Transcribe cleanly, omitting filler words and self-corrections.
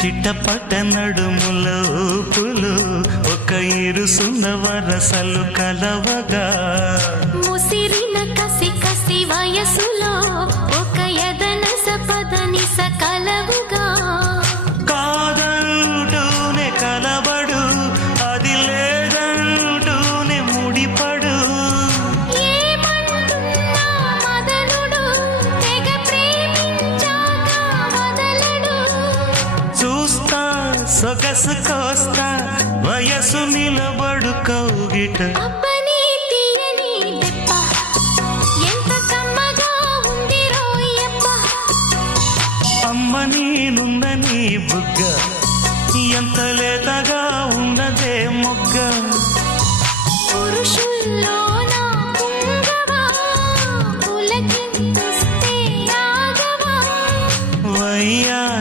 చిట్టపట్ట నడుముల ఊపులు ఒక ఇరుసున్న వరసలు కలవగా ముసిరిన కసి కసి వయసులో ఒక యదన సపదని సకలవుగా కాదంటూనే కలబడు అది లేదంటూనే ముడిపడు ఏమంటున్నా మదనుడు తెగ ప్రేమించాక వదలడు చూస్తా సొగసు కోస్తా వయసు నిలబడు కౌగిట అబ్బని తీయని దెబ్బ ఎంత కమ్మగా ఉంది రోయప్ప అమ్మ నేనుందని బుగ్గ ఎంత లేతగా